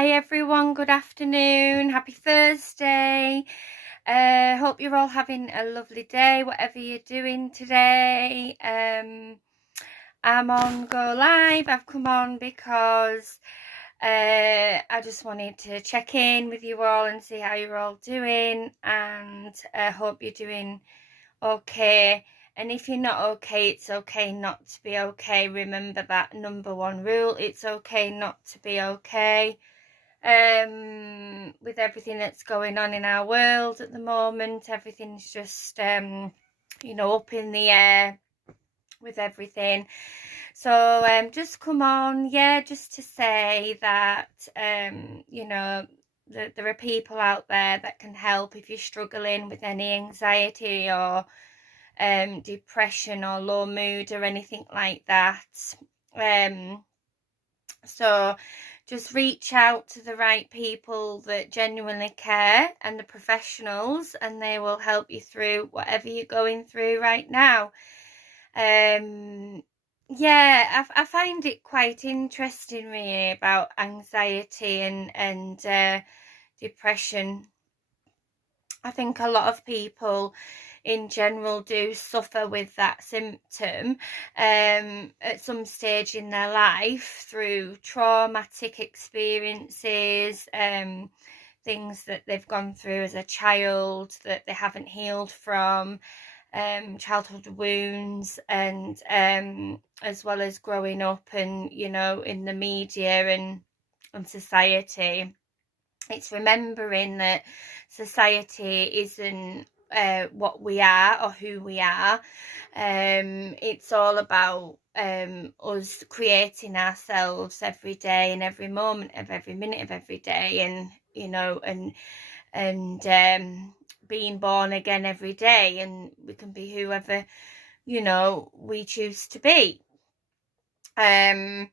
Hi everyone, good afternoon, happy Thursday. Hope you're all having a lovely day, whatever you're doing today. I'm on Go Live. I've come on because I just wanted to check in with you all and see how you're all doing, and I hope you're doing okay. And if you're not okay, it's okay not to be okay. Remember that number one rule: it's okay not to be okay. With everything that's going on in our world at the moment, everything's just up in the air with everything. So just come on, just to say that that there are people out there that can help if you're struggling with any anxiety or depression or low mood or anything like that. So just reach out to the right people that genuinely care and the professionals, and they will help you through whatever you're going through right now. I find it quite interesting really about anxiety and depression. I think a lot of people in general do suffer with that symptom at some stage in their life through traumatic experiences, things that they've gone through as a child that they haven't healed from, childhood wounds, and as well as growing up and in the media and society. It's remembering that society isn't what we are or who we are. It's all about us creating ourselves every day and every moment of every minute of every day, and being born again every day, and we can be whoever we choose to be. And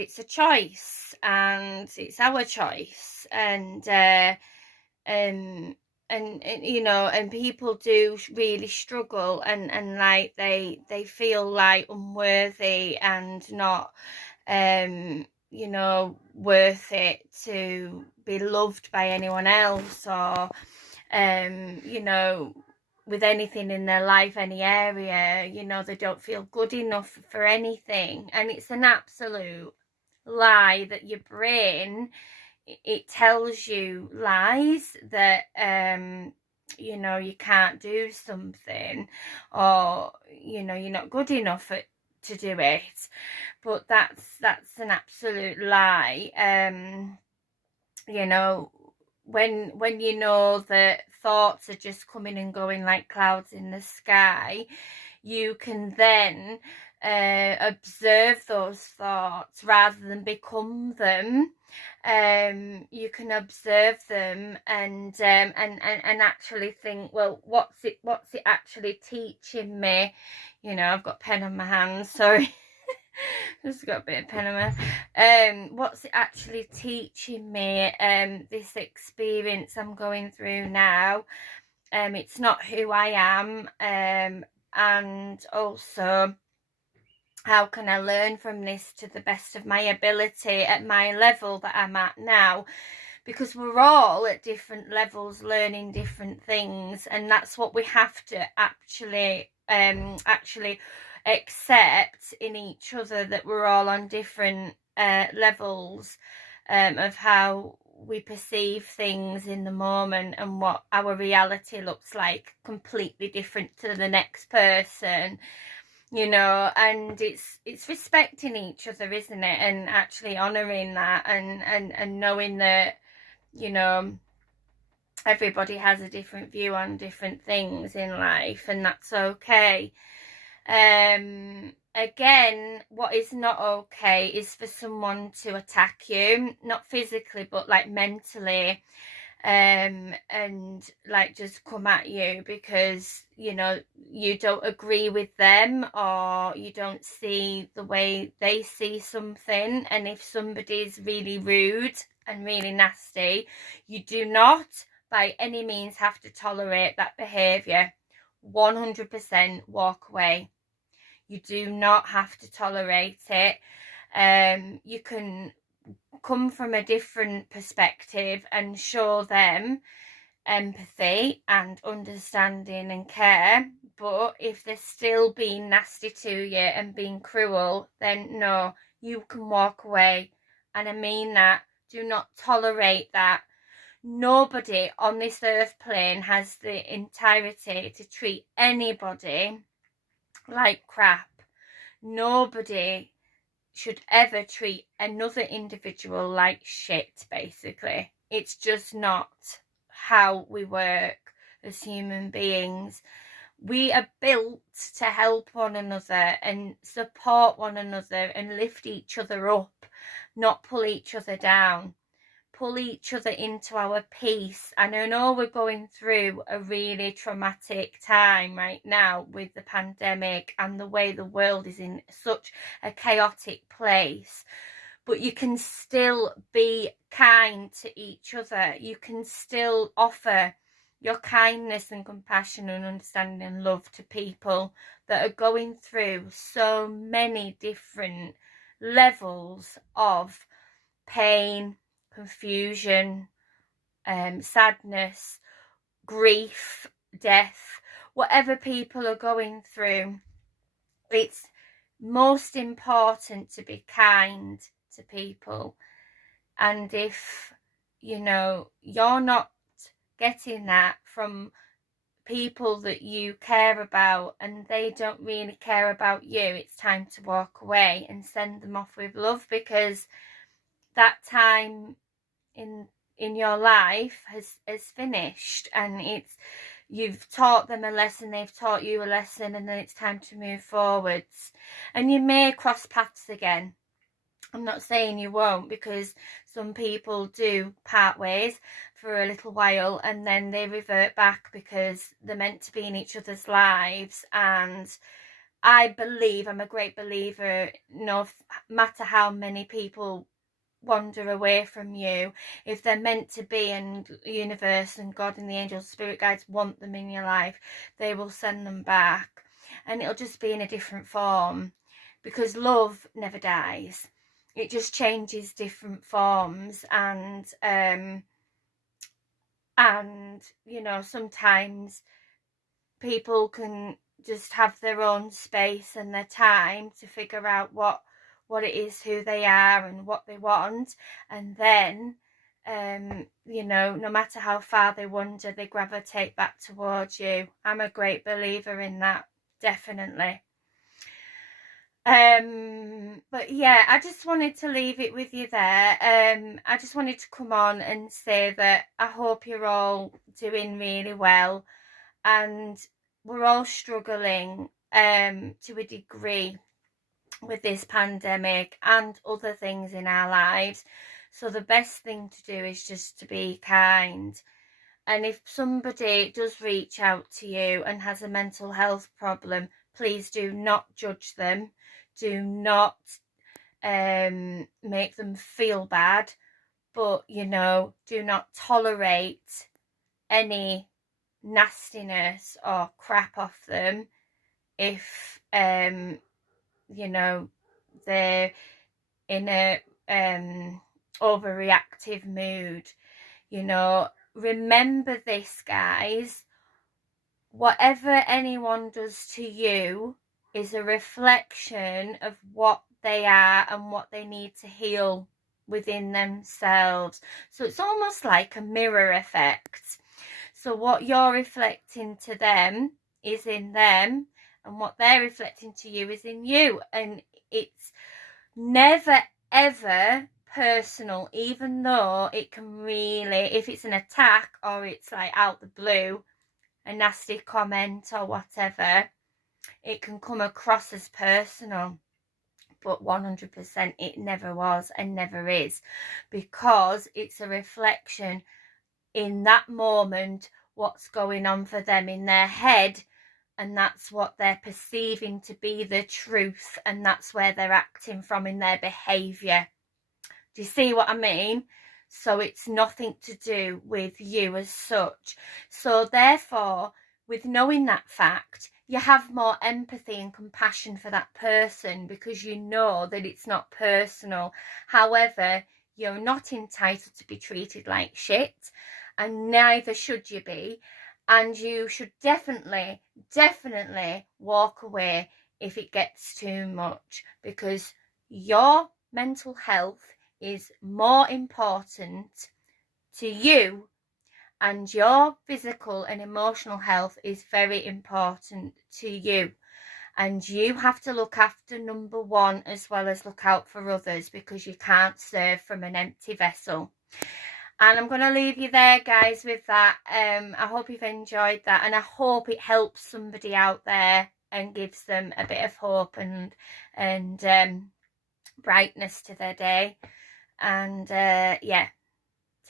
it's a choice, and it's our choice, and people do really struggle, and like they feel like unworthy and not worth it to be loved by anyone else, or with anything in their life, any area, they don't feel good enough for anything. And it's an absolute lie that your brain, it tells you lies that you can't do something, or you're not good enough to do it. But that's an absolute lie. When you know that thoughts are just coming and going like clouds in the sky, you can then observe those thoughts rather than become them. You can observe them and actually think, well, what's it actually teaching me? I've got pen on my hand, sorry. Just got a bit of pen on my what's it actually teaching me, this experience I'm going through now? It's not who I am, and also how can I learn from this to the best of my ability at my level that I'm at now? Because we're all at different levels learning different things, and that's what we have to actually accept in each other, that we're all on different levels of how we perceive things in the moment, and what our reality looks like completely different to the next person. And it's respecting each other, isn't it? And actually honoring that, and knowing that everybody has a different view on different things in life, and that's okay. Again, what is not okay is for someone to attack you, not physically but like mentally, and like just come at you because you don't agree with them, or you don't see the way they see something. And if somebody's really rude and really nasty, you do not by any means have to tolerate that behavior. 100% walk away. You do not have to tolerate it. You can come from a different perspective and show them empathy and understanding and care. But if they're still being nasty to you and being cruel, then no, you can walk away. And I mean that. Do not tolerate that. Nobody on this earth plane has the entirety to treat anybody like crap. Nobody should ever treat another individual like shit, basically. It's just not how we work as human beings. We are built to help one another and support one another and lift each other up, not pull each other down. Pull each other into our peace. And I know we're going through a really traumatic time right now with the pandemic and the way the world is in such a chaotic place, but you can still be kind to each other. You can still offer your kindness and compassion and understanding and love to people that are going through so many different levels of pain, confusion, sadness, grief, death, whatever people are going through. It's most important to be kind to people. And if, you're not getting that from people that you care about and they don't really care about you, it's time to walk away and send them off with love, because that time in your life has finished, and you've taught them a lesson, they've taught you a lesson, and then it's time to move forwards. And you may cross paths again. I'm not saying you won't, because some people do part ways for a little while and then they revert back because they're meant to be in each other's lives. And I'm a great believer, no matter how many people wander away from you, if they're meant to be, and the universe and God and the angels, spirit guides want them in your life, they will send them back, and it'll just be in a different form, because love never dies. It just changes different forms. And sometimes people can just have their own space and their time to figure out what it is, who they are and what they want. And then, no matter how far they wander, they gravitate back towards you. I'm a great believer in that, definitely. But yeah, I just wanted to leave it with you there. I just wanted to come on and say that I hope you're all doing really well, and we're all struggling to a degree with this pandemic and other things in our lives. So the best thing to do is just to be kind. And if somebody does reach out to you and has a mental health problem, please do not judge them. Do not make them feel bad. But, do not tolerate any nastiness or crap off them if they're in a overreactive mood. Remember this, guys. Whatever anyone does to you is a reflection of what they are and what they need to heal within themselves. So it's almost like a mirror effect. So what you're reflecting to them is in them, and what they're reflecting to you is in you. And it's never, ever personal, even though it can really, if it's an attack or it's like out the blue, a nasty comment or whatever, it can come across as personal. But 100% it never was and never is, because it's a reflection in that moment what's going on for them in their head, and that's what they're perceiving to be the truth, and that's where they're acting from in their behaviour. Do you see what I mean? So it's nothing to do with you as such. So therefore, with knowing that fact, you have more empathy and compassion for that person because you know that it's not personal. However, you're not entitled to be treated like shit, and neither should you be. And you should definitely walk away if it gets too much, because your mental health is more important to you, and your physical and emotional health is very important to you. And you have to look after number one as well as look out for others, because you can't serve from an empty vessel. And I'm going to leave you there, guys, with that. I hope you've enjoyed that, and I hope it helps somebody out there and gives them a bit of hope and brightness to their day. And yeah,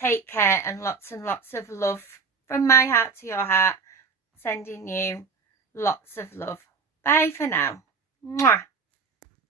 take care, and lots of love from my heart to your heart. Sending you lots of love. Bye for now. Mwah.